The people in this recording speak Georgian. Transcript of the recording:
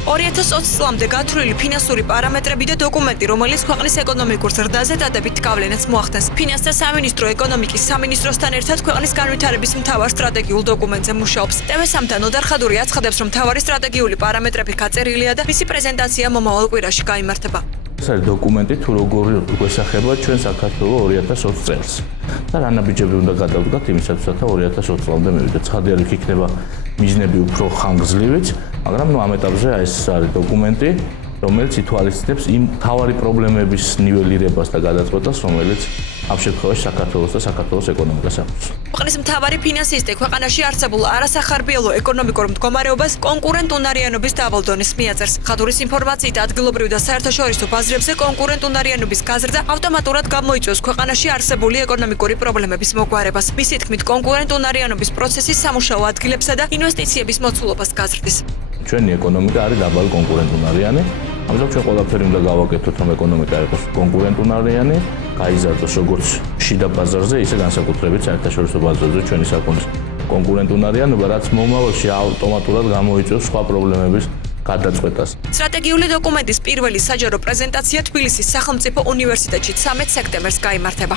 2020 წლამდე გათვლილი ფინანსური პარამეტრები და დოკუმენტი, რომელიც ქვეყნის ეკონომიკურ ზრდაზე დადებით გავლენას მოახდენს. ფინანსთა სამინისტრო ეკონომიკის სამინისტროსთან ერთად ქვეყნის განვითარების მთავარ სტრატეგიულ დოკუმენტზე მუშაობს. TV3-თან ნოდარ ხადური აცხადებს, რომ მთავარი სტრატეგიული პარამეტრები გაწერილია და მისი პრეზენტაცია მომავალ კვირაში გაიმართება. ეს არის დოკუმენტი, თუ როგორ გვესახება ჩვენ საქართველოს 2020 წელს. და რა ნაბიჯები უნდა გადავდგათ იმისათვის, რათა 2020 წლამდე მივიდეთ. ცხადია, იქ იქნება მიზნები უფრო ხანგრძლივიც, მაგრამ ამ ეტაპზე ეს არის დოკუმენტი, რომელიც ითვალისწინებს იმ მთავარი პრობლემების ნიველირებას და გადაწყვეტას, რომელიც ამ შემთხვევაში საქართველოს და საქართველოს ეკონომიკას აქვს. ქვეყნის მთავარი ფინანსისტი ქვეყანაში არსებულ არასახარბიელო ეკონომიკურ მდგომარეობას კონკურენტუნარიანობის დაბალდონის მიაწერს. ხადურის ინფორმაციით ადგილობრივ და საერთაშორისო ბაზრებზე კონკურენტუნარიანობის გაზრდა ავტომატურად გამოიწვევს ქვეყანაში არსებული ეკონომიკური პრობლემების მოგვარებას. მისი თქმით, კონკურენტუნარიანობის პროცესი სამუშაო ადგილებსა და ინვესტიციების მოცულობას გაზრდის. ჩვენი ეკონომიკა არის დაბალი კონკურენტუნარიანი. ამიტომ ჩვენ ყველაფერი უნდა გავაკეთოთ, რომ ეკონომიკა იყოს კონკურენტუნარიანი, გაიზარდოს როგორც შიდა ბაზარზე, ისე განსაკუთრებით საერთაშორისო ბაზარზე ჩვენი საქონლის კონკურენტუნარიანობა, რაც მომავალში ავტომატურად გამოიწვევს სხვა პრობლემების გადაწყვეტას. სტრატეგიული დოკუმენტის პირველი საჯარო პრეზენტაცია თბილისის სახელმწიფო უნივერსიტეტში 13 სექტემბერს გაიმართება.